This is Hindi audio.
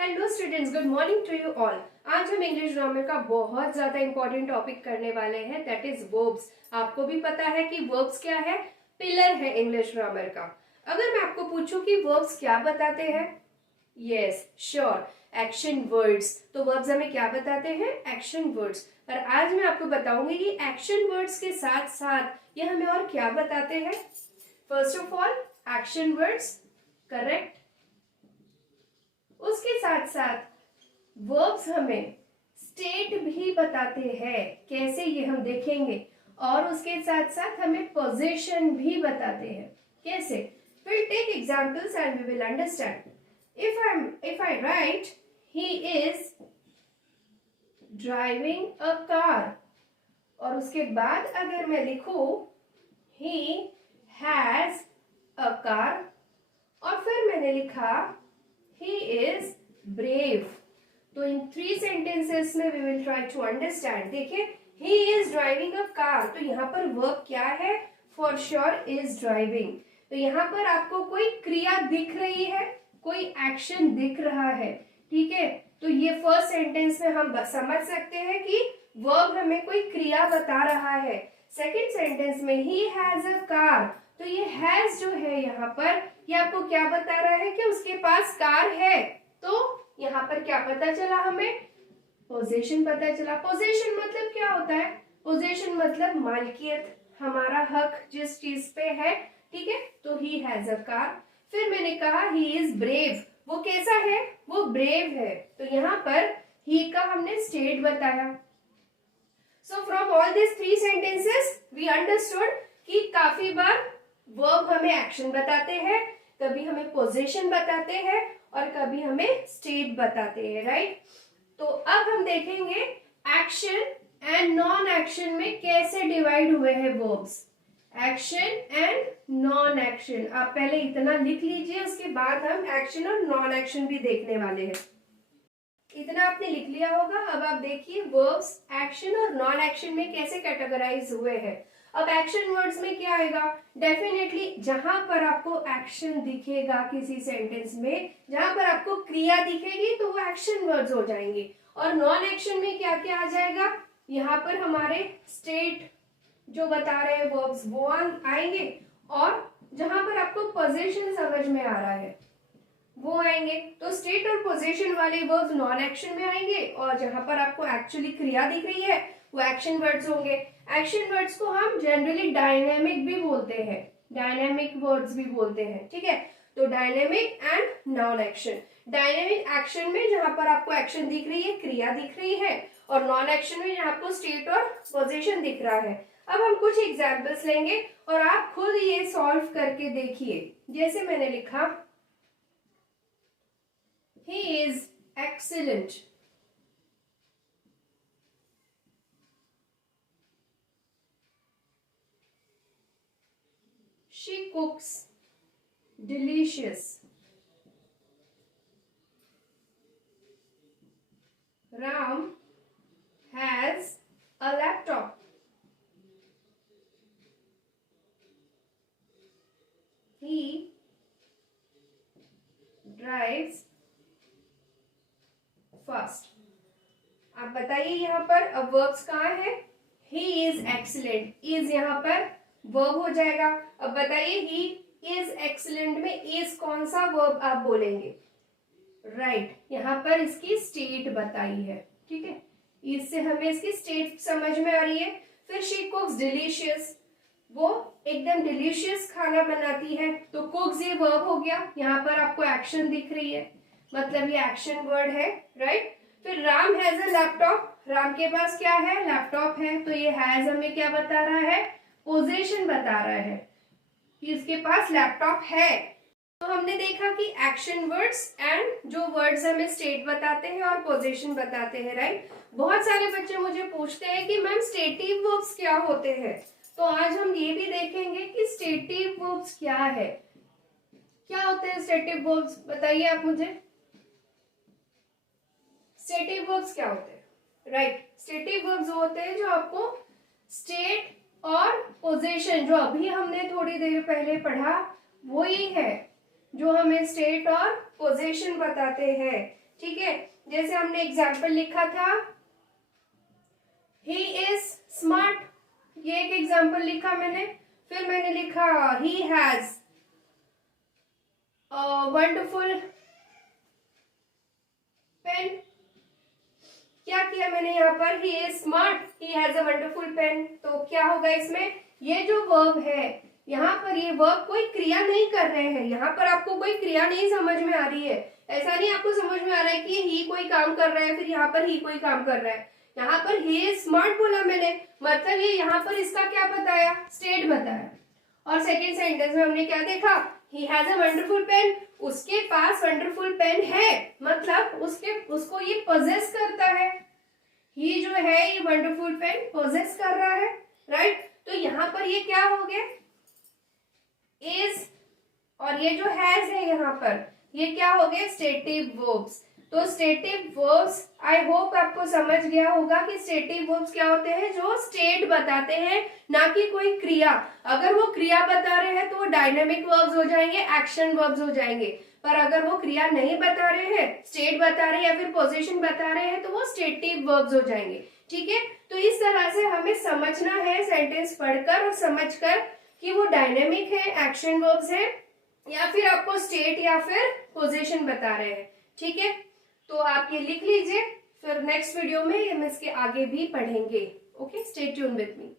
Hello students, good morning to you all. आज हम इंग्लिश ग्रामर का बहुत ज्यादा इंपॉर्टेंट टॉपिक करने वाले हैं, दैट इज वर्ब्स। आपको भी पता है कि वर्ब्स क्या है, पिलर है इंग्लिश ग्रामर का। अगर मैं आपको पूछूं कि वर्ब्स क्या बताते हैं, यस श्योर, एक्शन वर्ड्स। तो वर्ब्स हमें क्या बताते हैं, एक्शन वर्ड्स। पर आज मैं आपको बताऊंगी कि एक्शन वर्ड्स के साथ साथ ये हमें और क्या बताते हैं। First of all action words, correct. उसके साथ साथ वर्ब्स हमें स्टेट भी बताते हैं, कैसे ये हम देखेंगे। और उसके साथ साथ हमें पोजीशन भी बताते हैं, कैसे। Will take examples and we will understand. If I write he is driving a car, और उसके बाद अगर मैं लिखूं ही हैज अ कार, और फिर मैंने लिखा he is brave, तो इन 3 सेंटेंसेस में we will try to understand। देखिए, he is driving a car, तो यहाँ पर वर्ब क्या है, for sure is driving। तो यहाँ पर आपको कोई क्रिया दिख रही है, कोई एक्शन दिख रहा है, ठीक है। तो ये फर्स्ट सेंटेंस में हम समझ सकते हैं कि वर्ब हमें कोई क्रिया बता रहा है। सेकेंड सेंटेंस में he has a car, तो ये हैज जो है यहाँ पर, ये आपको क्या बता रहा है कि उसके पास कार है। तो यहाँ पर क्या पता चला हमें, पोजीशन पता चला। पोजीशन मतलब क्या होता है, पोजीशन मतलब मालकियत, हमारा हक जिस चीज पे है, ठीक है। तो ही हैज अ कार। फिर मैंने कहा ही इज ब्रेव, वो कैसा है, वो ब्रेव है। तो यहाँ पर ही का हमने स्टेट बताया। So from all this 3 sentences we understood कि काफी बार वर्ब हमें एक्शन बताते हैं, कभी हमें पोजीशन बताते हैं और कभी हमें स्टेट बताते हैं, राइट। तो अब हम देखेंगे एक्शन एंड नॉन एक्शन में कैसे डिवाइड हुए हैं verbs. Action and non action, आप पहले इतना लिख लीजिए, उसके बाद हम एक्शन और नॉन एक्शन भी देखने वाले हैं। इतना आपने लिख लिया होगा। अब आप देखिए वर्ब्स एक्शन और नॉन एक्शन में कैसे कैटेगराइज हुए हैं। अब एक्शन वर्ड्स में क्या आएगा, डेफिनेटली जहां पर आपको एक्शन दिखेगा किसी सेंटेंस में, जहां पर आपको क्रिया दिखेगी तो वो एक्शन वर्ड्स हो जाएंगे। और नॉन एक्शन में क्या क्या आ जाएगा, यहाँ पर हमारे स्टेट जो बता रहे हैं वर्ब्स वो आएंगे, और जहां पर आपको पोजीशन समझ में आ रहा है वो आएंगे। तो स्टेट और पोजीशन वाले वर्ब्स नॉन एक्शन में आएंगे, और जहां पर आपको एक्चुअली क्रिया दिख रही है वो एक्शन वर्ड्स होंगे। एक्शन वर्ड्स को हम जनरली डायनेमिक भी बोलते हैं, डायनेमिक वर्ड्स भी बोलते हैं, ठीक है। तो dynamic and non action. Dynamic action में जहां पर आपको एक्शन दिख रही है, क्रिया दिख रही है, और नॉन एक्शन में जहां आपको स्टेट और पोजीशन दिख रहा है। अब हम कुछ एग्जाम्पल्स लेंगे और आप खुद ये सॉल्व करके देखिए। जैसे मैंने लिखा he is excellent, she cooks delicious, Ram has a laptop, he drives first. आप बताइए यहाँ पर अब वर्ब्स कहाँ है, he is excellent, is यहाँ पर वर्ब हो जाएगा। अब बताइए he is excellent में is कौन सा वर्ब आप बोलेंगे, राइट यहाँ पर इसकी स्टेट बताई है, ठीक है। इससे हमें इसकी स्टेट समझ में आ रही है। फिर she cooks delicious, वो एकदम डिलीशियस खाना बनाती है, तो कुक्स ये वर्ब हो गया। यहाँ पर आपको एक्शन दिख रही है, मतलब ये एक्शन वर्ड है, राइट। फिर Ram has a laptop, Ram के पास क्या है, लैपटॉप है, तो ये हैज हमें क्या बता रहा है, पोजीशन बता रहा है कि इसके पास लैपटॉप है। तो हमने देखा कि एक्शन वर्ड्स एंड जो वर्ड्स हमें स्टेट बताते हैं और पोजीशन बताते हैं, राइट। बहुत सारे बच्चे मुझे पूछते हैं कि मैम स्टेटिव वर्ब्स क्या होते हैं, तो आज हम ये भी देखेंगे कि स्टेटिव वर्ब्स क्या है। क्या होते हैं स्टेटिव वर्ब्स, बताइए आप मुझे। स्टेटिव वर्ब्स क्या होते हैं, राइट। स्टेटिव वर्ब्स होते हैं जो आपको स्टेट और पोजीशन, जो अभी हमने थोड़ी देर पहले पढ़ा वो ही है जो हमें स्टेट और पोजीशन बताते हैं, ठीक है, जैसे हमने एग्जाम्पल लिखा था ही इज स्मार्ट, ये एक एग्जाम्पल लिखा मैंने। फिर मैंने लिखा ही हैज वंडरफुल पेन। क्या किया मैंने यहाँ पर, he is smart, he has a wonderful pen. तो क्या होगा इसमें, ये जो वर्ब है यहाँ पर, ये वर्ब कोई क्रिया नहीं कर रहे हैं। यहाँ पर आपको कोई क्रिया नहीं समझ में आ रही है, ऐसा नहीं आपको समझ में आ रहा है कि ही कोई काम कर रहा है फिर यहाँ पर ही कोई काम कर रहा है। यहाँ पर ही इज स्मार्ट बोला मैंने, मतलब ये यहाँ पर इसका क्या बताया, स्टेट बताया। और सेकेंड सेंटेंस में हमने क्या देखा, he has a wonderful pen, उसके पास वंडरफुल पेन है, मतलब उसको ये पोजेस करता है। ही जो है ये वंडरफुल पेन पोजेस कर रहा है, राइट। तो यहाँ पर ये क्या हो गया, इज, और ये जो हैज है यहाँ पर, ये क्या हो गए, स्टेटिव वर्ब्स। तो स्टेटिव वर्ब्स, आई होप आपको समझ गया होगा कि स्टेटिव वर्ब्स क्या होते हैं, जो स्टेट बताते हैं, ना कि कोई क्रिया। अगर वो क्रिया बता रहे हैं तो वो डायनेमिक वर्ब्स हो जाएंगे, एक्शन वर्ब्स हो जाएंगे। पर अगर वो क्रिया नहीं बता रहे हैं, स्टेट बता रहे हैं या फिर पोजीशन बता रहे हैं, तो वो स्टेटिव वर्ब्स हो जाएंगे। ठीक है, तो इस तरह से हमें समझना है सेंटेंस पढ़कर और समझकर कि वो डायनेमिक है, एक्शन वर्ब्स है, या फिर आपको स्टेट या फिर पोजीशन बता रहे हैं। ठीक है, तो आप ये लिख लीजिए, फिर नेक्स्ट वीडियो में हम इसके आगे भी पढ़ेंगे। Okay, stay tune with me.